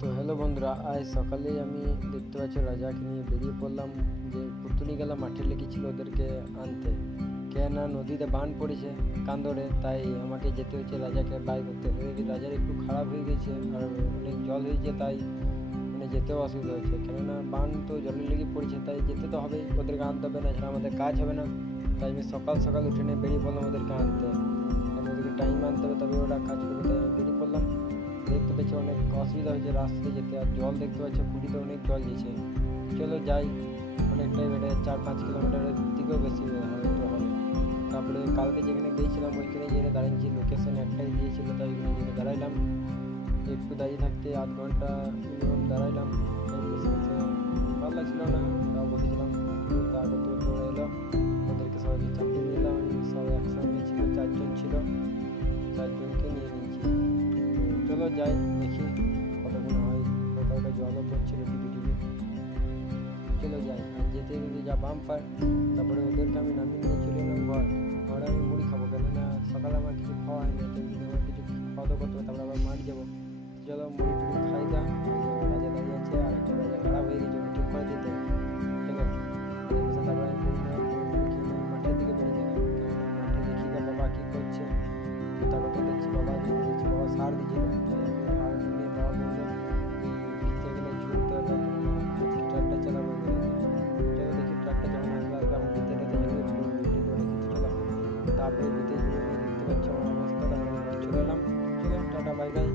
তো হ্যালো বন্ধুরা, আজ সকালেই আমি দেখতে পাচ্ছি রাজাকে নিয়ে বেরিয়ে পড়লাম। যে পুতুলি গেলা মাঠে লেগেছিল ওদেরকে আনতে, কেননা নদীতে বান পড়েছে কান্দরে, তাই আমাকে যেতে হচ্ছে রাজাকে বাই করতে। রাজার একটু খারাপ হয়ে গেছে আর অনেক জল হয়েছে, তাই যেতেও অসুবিধা হচ্ছে, কেননা বান তো জলের লেগে পড়েছে, তাই যেতে তো হবেই, ওদেরকে আনতে হবে, না ছাড়া আমাদের কাজ হবে না। তাই আমি সকাল সকাল উঠে নিয়ে বেরিয়ে পড়লাম ওদেরকে আনতে, কারণ ওদেরকে টাইম আনতে হবে, তবে ওরা কাজ করবে, তাই আমি বেরিয়ে পড়লাম। দেখতে পাচ্ছি অনেক অসুবিধা হয়েছে রাস্তায় যেতে, আর জল দেখতে পাচ্ছি পুরীতে অনেক জল দিয়েছে। চলো যাই, অনেকটাই বেড়ে 4-5 কিলোমিটারের দিকেও বেশি হয়তো হবে। তারপরে কালকে যেখানে গিয়েছিলাম ওইখানে যেখানে দাঁড়িয়েছি, লোকেশন একটাই দিয়েছিল, তাই ওইখানে যেখানে দাঁড়াইলাম। একটু দাঁড়িয়ে থাকতে আধ ঘন্টা মিনিমাম দাঁড়াইলাম, বসে বসে ভালো লাগছিল না, তাও বসেছিলাম। তারপর তো এলো, ওদেরকে সবাইকে চাপিয়ে নিলাম, সবাই একসঙ্গে ছিল, 4 জন ছিল, 4 জনকে নিয়ে নিয়েছি। চলো যাই, দেখি কতক্ষণ হয়। কোথাও জলও পড়ছিল টিপি টিপি। চলো যাই, আর যেতে যেতে যা বাম পায়। তারপরে ওদেরকে আমি নামিয়ে নিয়ে চলে এলাম ঘরে আমি মুড়ি খাবো, কেননা সকালে আমার কিছু খাওয়া হয়নি, আমার কিছু খাওয়া দাওয়া করতে হবে, তারপরে আবার মাঠ যাবো। চলো মুড়ি টুড়ি খাই যা। রাজা দাঁড়িয়ে আছে, আর একটা রাজা খারাপ হয়ে গেছে, ওকে ঠিক করে দিতে হবে। চলো তারপরে আমি মাঠের দিকে বেরিয়ে গেলাম, মাঠে দেখি গা বাবা কী করছে। তারপর তো দেখছি বাবা সার দিচ্ছিল, সার নিয়ে বাবা বললো ভিজতে গেলে ছুটতে হবে, ট্রাক্টর চালাবো। চলো দেখি ট্রাক্টর যখন আসবে আমি ভিতরে যাবো, চলো। তারপরে ভিতরে দেখতে পাচ্ছি আমার অবস্থা, তারপরে চলে এলাম। চলো টাটা, বাই বাই।